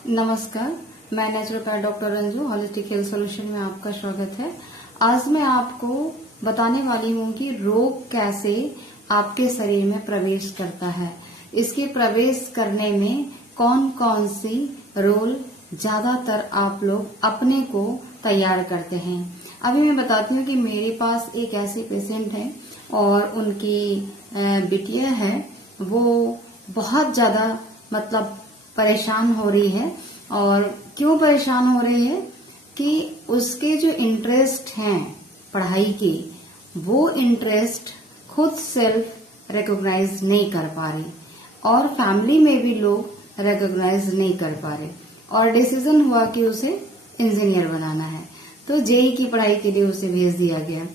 नमस्कार, मैं naturopath doctor Ranju holistic health solution में आपका स्वागत है। आज मैं आपको बताने वाली हूँ कि रोग कैसे आपके शरीर में प्रवेश करता है। इसके प्रवेश करने में कौन कौन सी रोल ज्यादातर आप लोग अपने को तैयार करते हैं। अभी मैं बताती हूँ कि मेरे पास एक ऐसे पेशेंट है और उनकी बिटिया है, वो बहुत ज्यादा मतलब परेशान हो रही है। और क्यों परेशान हो रही है कि उसके जो इंटरेस्ट हैं पढ़ाई के, वो इंटरेस्ट खुद सेल्फ रिकॉग्नाइज नहीं कर पा रही और फैमिली में भी लोग रिकॉग्नाइज नहीं कर पा रहे। और डिसीजन हुआ कि उसे इंजीनियर बनाना है, तो जेई की पढ़ाई के लिए उसे भेज दिया गया।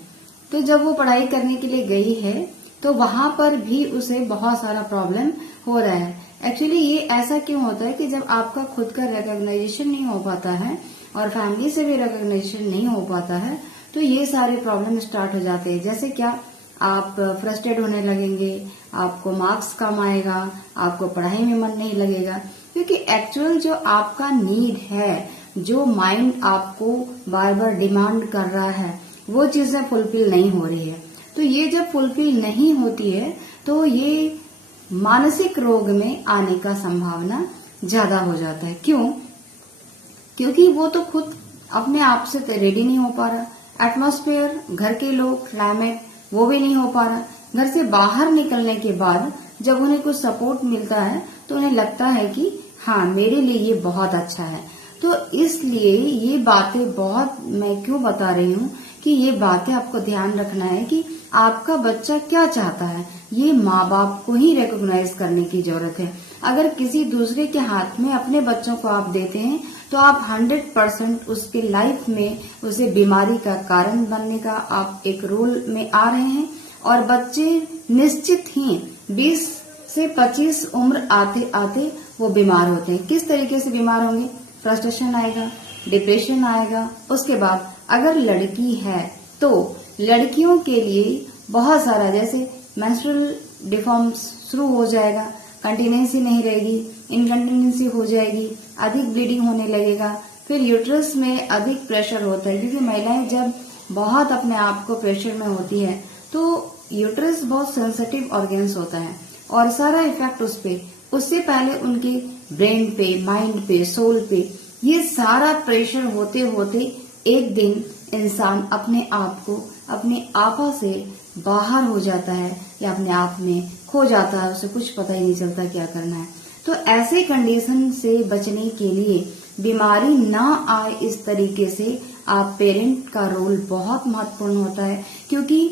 तो जब वो पढ़ाई करने के लिए गई है तो वहां पर भी उसे बहुत सारा प्रॉब्लम हो रहा है। एक्चुअली ये ऐसा क्यों होता है कि जब आपका खुद का रिकॉग्नाइजेशन नहीं हो पाता है और फैमिली से भी रिकॉग्नाइजेशन नहीं हो पाता है, तो ये सारे प्रॉब्लम स्टार्ट हो जाते हैं। जैसे क्या, आप फ्रस्ट्रेट होने लगेंगे, आपको मार्क्स कम आएगा, आपको पढ़ाई में मन नहीं लगेगा, क्योंकि एक्चुअल जो आपका नीड है, जो माइंड आपको बार बार डिमांड कर रहा है, वो चीजें फुलफिल नहीं हो रही है। तो ये जब फुलफिल नहीं होती है तो ये मानसिक रोग में आने का संभावना ज्यादा हो जाता है। क्यों? क्योंकि वो तो खुद अपने आप से रेडी नहीं हो पा रहा। एटमॉस्फेयर, घर के लोग, क्लाइमेट, वो भी नहीं हो पा रहा। घर से बाहर निकलने के बाद जब उन्हें कुछ सपोर्ट मिलता है तो उन्हें लगता है कि हाँ, मेरे लिए ये बहुत अच्छा है। तो इसलिए ये बातें बहुत मैं क्यों बता रही हूँ कि ये बातें आपको ध्यान रखना है कि आपका बच्चा क्या चाहता है। ये माँ बाप को ही रिकॉग्नाइज करने की जरूरत है। अगर किसी दूसरे के हाथ में अपने बच्चों को आप देते हैं तो आप 100% उसके लाइफ में उसे बीमारी का कारण बनने का आप एक रोल में आ रहे हैं। और बच्चे निश्चित ही 20 से 25 उम्र आते आते वो बीमार होते हैं। किस तरीके से बीमार होंगे? फ्रस्ट्रेशन आएगा, डिप्रेशन आएगा। उसके बाद अगर लड़की है तो लड़कियों के लिए बहुत सारा, जैसे मेंस्ट्रुअल डिफॉर्म्स शुरू हो जाएगा, कंटिन्यूंसी नहीं रहेगी, इनकंटिन्यूंसी हो जाएगी, अधिक ब्लीडिंग होने लगेगा, फिर यूट्रस में अधिक प्रेशर होता है। क्योंकि महिलाएं जब बहुत अपने आप को प्रेशर में होती है तो यूट्रस बहुत सेंसिटिव ऑर्गन्स होता है और सारा इफेक्ट उस पे, उससे पहले उनके ब्रेन पे, माइंड पे, सोल पे, ये सारा प्रेशर होते होते एक दिन इंसान अपने आप को अपने आपा से बाहर हो जाता है या अपने आप में खो जाता है। उसे कुछ पता ही नहीं चलता क्या करना है। तो ऐसे कंडीशन से बचने के लिए, बीमारी ना आए इस तरीके से, आप पेरेंट का रोल बहुत महत्वपूर्ण होता है। क्योंकि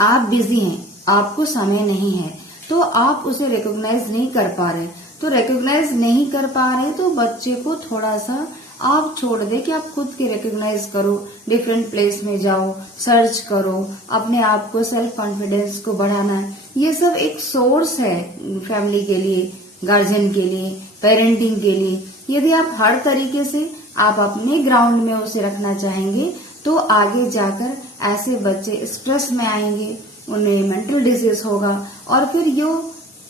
आप बिजी हैं, आपको समय नहीं है, तो आप उसे रिकॉग्नाइज नहीं कर पा रहे। तो रिकॉग्नाइज नहीं कर पा रहे तो बच्चे को थोड़ा सा आप छोड़ दे कि आप खुद के रिकॉग्नाइज करो, डिफरेंट प्लेस में जाओ, सर्च करो, अपने आप को, सेल्फ कॉन्फिडेंस को बढ़ाना है। ये सब एक सोर्स है फैमिली के लिए, गार्जियन के लिए, पेरेंटिंग के लिए। यदि आप हर तरीके से आप अपने ग्राउंड में उसे रखना चाहेंगे तो आगे जाकर ऐसे बच्चे स्ट्रेस में आएंगे, उन्हें मेंटल डिजीज होगा और फिर यो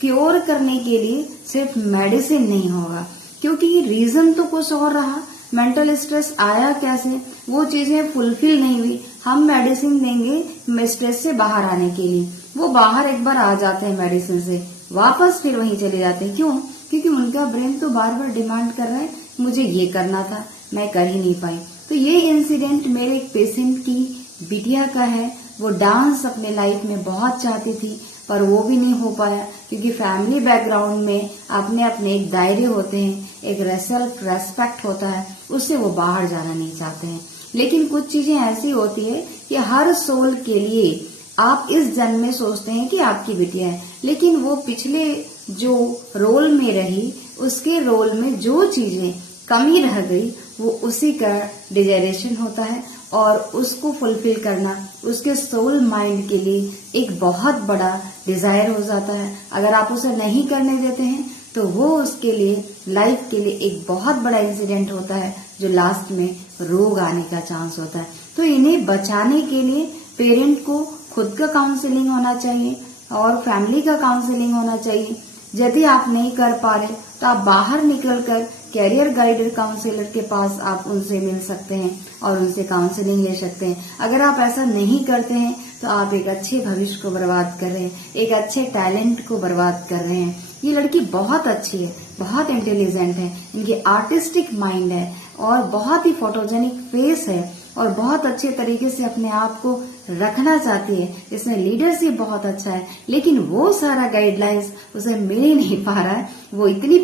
क्योर करने के लिए सिर्फ मेडिसिन नहीं होगा। क्योंकि रीजन तो कुछ और रहा, मेंटल स्ट्रेस आया कैसे, वो चीजें फुलफिल नहीं हुई। हम मेडिसिन देंगे स्ट्रेस से बाहर आने के लिए, वो बाहर एक बार आ जाते हैं मेडिसिन से, वापस फिर वहीं चले जाते हैं। क्यों? क्योंकि उनका ब्रेन तो बार बार डिमांड कर रहा है, मुझे ये करना था, मैं कर ही नहीं पाई। तो ये इंसिडेंट मेरे एक पेशेंट की बिटिया का है। वो डांस अपने लाइफ में बहुत चाहती थी पर वो भी नहीं हो पाया, क्योंकि फैमिली बैकग्राउंड में अपने अपने एक दायरे होते हैं, एक सेल्फ रेस्पेक्ट होता है, उससे वो बाहर जाना नहीं चाहते हैं। लेकिन कुछ चीजें ऐसी होती है कि हर सोल के लिए आप इस जन्म में सोचते हैं कि आपकी बिटिया है, लेकिन वो पिछले जो रोल में रही, उसके रोल में जो चीजें कमी रह गई, वो उसी का डिजायरेशन होता है और उसको फुलफिल करना उसके सोल माइंड के लिए एक बहुत बड़ा डिजायर हो जाता है। अगर आप उसे नहीं करने देते हैं तो वो उसके लिए, लाइफ के लिए एक बहुत बड़ा इंसिडेंट होता है जो लास्ट में रोग आने का चांस होता है। तो इन्हें बचाने के लिए पेरेंट को खुद का काउंसलिंग होना चाहिए और फैमिली का काउंसलिंग होना चाहिए। यदि आप नहीं कर पा रहे तो आप बाहर निकलकर कैरियर गाइडर काउंसलर के पास आप उनसे मिल सकते हैं और उनसे काउंसलिंग ले सकते हैं। अगर आप ऐसा नहीं करते हैं तो आप एक अच्छे भविष्य को बर्बाद कर रहे हैं, एक अच्छे टैलेंट को बर्बाद कर रहे हैं। ये लड़की बहुत अच्छी है, बहुत इंटेलिजेंट है, इनकी आर्टिस्टिक माइंड है और बहुत ही फोटोजेनिक फेस है और बहुत अच्छे तरीके से अपने आप को रखना चाहती है। इसमें लीडरशिप बहुत अच्छा है, लेकिन वो सारा गाइडलाइंस उसे मिल ही नहीं पा रहा है। वो इतनी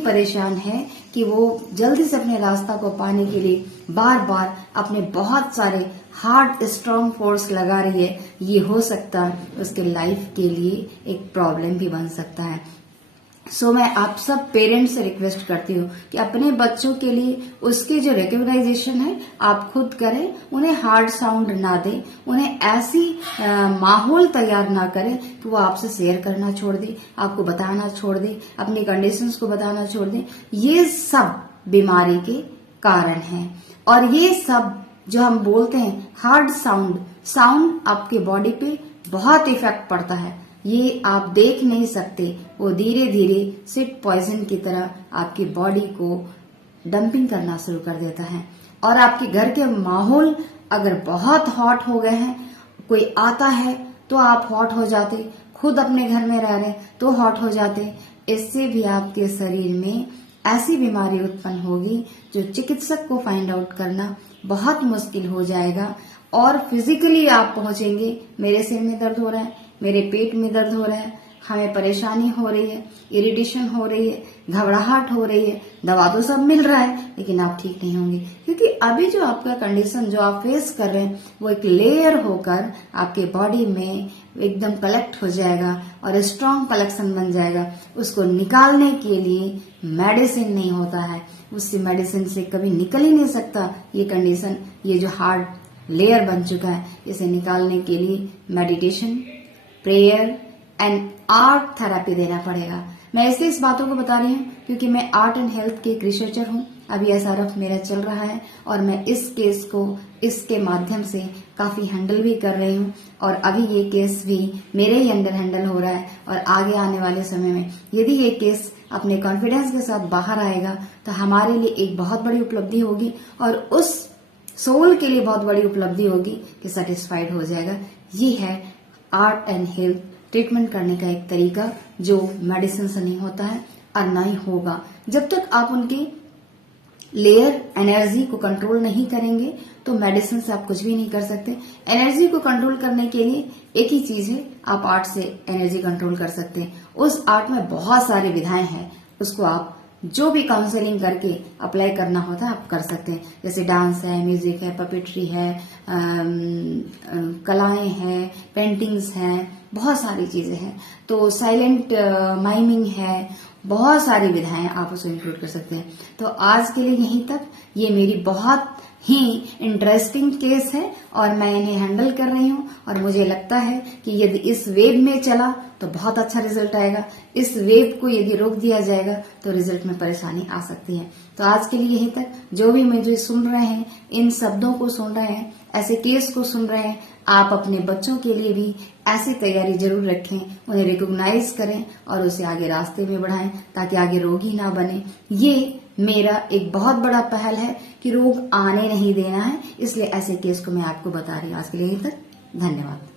परेशान है कि वो जल्दी से अपने रास्ता को पाने के लिए बार बार अपने बहुत सारे हार्ड स्ट्रॉन्ग फोर्स लगा रही है। ये हो सकता है उसके लाइफ के लिए एक प्रॉब्लम भी बन सकता है। सो मैं आप सब पेरेंट्स से रिक्वेस्ट करती हूँ कि अपने बच्चों के लिए उसके जो रिकग्नाइजेशन है आप खुद करें, उन्हें हार्ड साउंड ना दें, उन्हें ऐसी माहौल तैयार ना करें कि वो आपसे शेयर करना छोड़ दे, आपको बताना छोड़ दे, अपनी कंडीशंस को बताना छोड़ दे। ये सब बीमारी के कारण हैं और ये सब जो हम बोलते हैं हार्ड साउंड आपके बॉडी पे बहुत इफेक्ट पड़ता है। ये आप देख नहीं सकते, वो धीरे धीरे सिट पॉइजन की तरह आपकी बॉडी को डंपिंग करना शुरू कर देता है। और आपके घर के माहौल अगर बहुत हॉट हो गए हैं, कोई आता है तो आप हॉट हो जाते, खुद अपने घर में रह रहे तो हॉट हो जाते। इससे भी आपके शरीर में ऐसी बीमारी उत्पन्न होगी जो चिकित्सक को फाइंड आउट करना बहुत मुश्किल हो जाएगा। और फिजिकली आप पहुंचेंगे, मेरे सिर में दर्द हो रहा है, मेरे पेट में दर्द हो रहा है, हमें परेशानी हो रही है, इरिटेशन हो रही है, घबराहट हो रही है, दवा तो सब मिल रहा है, लेकिन आप ठीक नहीं होंगे। क्योंकि अभी जो आपका कंडीशन जो आप फेस कर रहे हैं वो एक लेयर होकर आपके बॉडी में एकदम कलेक्ट हो जाएगा और स्ट्रॉन्ग कलेक्शन बन जाएगा। उसको निकालने के लिए मेडिसिन नहीं होता है, उससे मेडिसिन से कभी निकल ही नहीं सकता। ये कंडीशन, ये जो हार्ड लेयर बन चुका है, इसे निकालने के लिए meditation, prayer and art therapy देना पड़ेगा। मैं इसलिए इस बातों को बता रही हूँ क्योंकि मैं आर्ट एंड हेल्थ की एक रिसर्चर हूँ। अभी एसआरएफ मेरा चल रहा है और मैं इस केस को इसके माध्यम से काफी हैंडल भी कर रही हूँ और अभी ये केस भी मेरे ही अंडर हैंडल हो रहा है। और आगे आने वाले समय में यदि ये केस अपने कॉन्फिडेंस के साथ बाहर आएगा तो हमारे लिए एक बहुत बड़ी उपलब्धि होगी और उस सोल के लिए बहुत बड़ी उपलब्धि होगी कि सेटिस्फाइड हो जाएगा। ये है आर्ट एंड हेल्थ ट्रीटमेंट करने का एक तरीका जो मेडिसिन से नहीं होता है और ना ही होगा। जब तक आप उनकी लेयर एनर्जी को कंट्रोल नहीं करेंगे तो मेडिसिन से आप कुछ भी नहीं कर सकते। एनर्जी को कंट्रोल करने के लिए एक ही चीज है, आप आर्ट से एनर्जी कंट्रोल कर सकते हैं। उस आर्ट में बहुत सारी विधाएं हैं, उसको आप जो भी काउंसलिंग करके अप्लाई करना होता है आप कर सकते हैं। जैसे डांस है, म्यूजिक है, पपेट्री है, कलाएं हैं, पेंटिंग्स हैं, बहुत सारी चीजें हैं। तो साइलेंट माइमिंग है, बहुत सारी विधाएं आप उसको इंक्लूड कर सकते हैं। तो आज के लिए यहीं तक। ये मेरी बहुत ही इंटरेस्टिंग केस है और मैं इन्हें हैंडल कर रही हूँ और मुझे लगता है कि यदि इस वेव में चला तो बहुत अच्छा रिजल्ट आएगा। इस वेव को यदि रोक दिया जाएगा तो रिजल्ट में परेशानी आ सकती है। तो आज के लिए यहीं तक। जो भी मुझे सुन रहे हैं, इन शब्दों को सुन रहे हैं, ऐसे केस को सुन रहे हैं, आप अपने बच्चों के लिए भी ऐसी तैयारी जरूर रखें, उन्हें रिकॉग्नाइज करें और उसे आगे रास्ते में बढ़ाएं ताकि आगे रोग ही ना बने। ये मेरा एक बहुत बड़ा पहल है कि रोग आने नहीं देना है, इसलिए ऐसे केस को मैं आपको बता रही हूँ। आज के लिए यहीं तक। धन्यवाद।